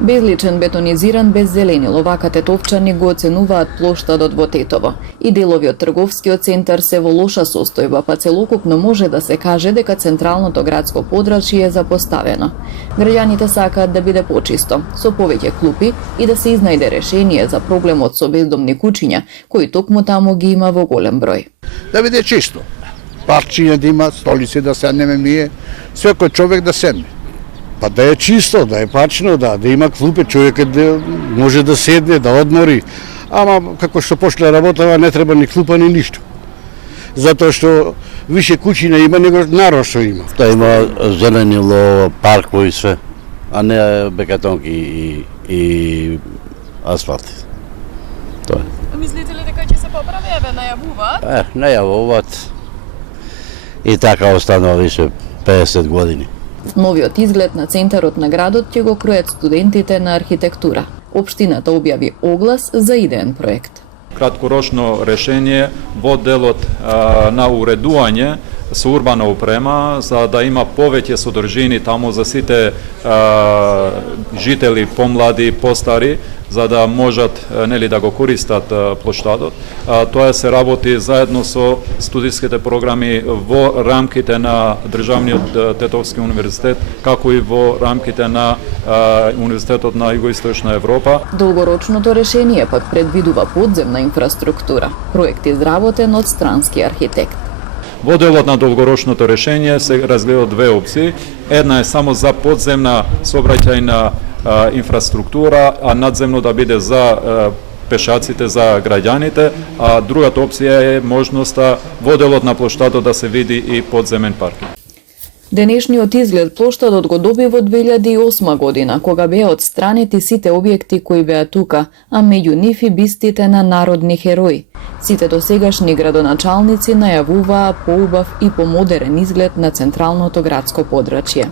Безличен бетонизиран без зеленило, вака тетовчани го оценуваат плоштадот во Тетово. И делови од трговскиот центар се во лоша состојба, па целокупно може да се каже дека централното градско подрачје е запоставено. Граѓаните сакаат да биде почисто, со повеќе клупи и да се изнајде решение за проблемот со бездомни куќиња, кои токму таму ги има во голем број. Да биде чисто. Парчиња да има, столици да седнеме ние, секој човек да седне. Па да е чисто, да е пачно, да има клупе, човекот да може да седне, да одмори. Ама како што пошле работава, не треба ни клупа ни ништо. Затоа што више куќи не има, него народ што има. Да има зеленило, паркови и све, а не бекатонки и асфалт. Тоа е. Мислите ли дека ќе се поправи, најавуваат? Најавуваат. И така останува више 50 години. Новиот изглед на центарот на градот ќе го кројат студентите на архитектура. Општината објави оглас за идеен проект. Краткорочно решение во делот на уредување со урбана опрема, за да има повеќе содржини таму за сите жители, помлади, постари, за да можат да го користат плоштадот. Тоа се работи заедно со студиските програми во рамките на Државниот Тетовски универзитет, како и во рамките на Универзитетот на Југоисточна Европа. Долгорочното решение пак предвидува подземна инфраструктура, проект изработен од странски архитект. Во делот на долгорочното решение се разгледат две опции. Една е само за подземна сообраќајна инфраструктура, а надземно да биде за пешаците, за граѓаните, а другата опција е можноста во делот на плоштадот да се види и подземен паркинг. Денешниот изглед плоштадот го доби во 2008 година, кога беа отстранети сите објекти кои беа тука, а меѓу нив и бистите на народни херои. Сите досегашни градоначалници најавуваа поубав и помодерен изглед на централното градско подрачје.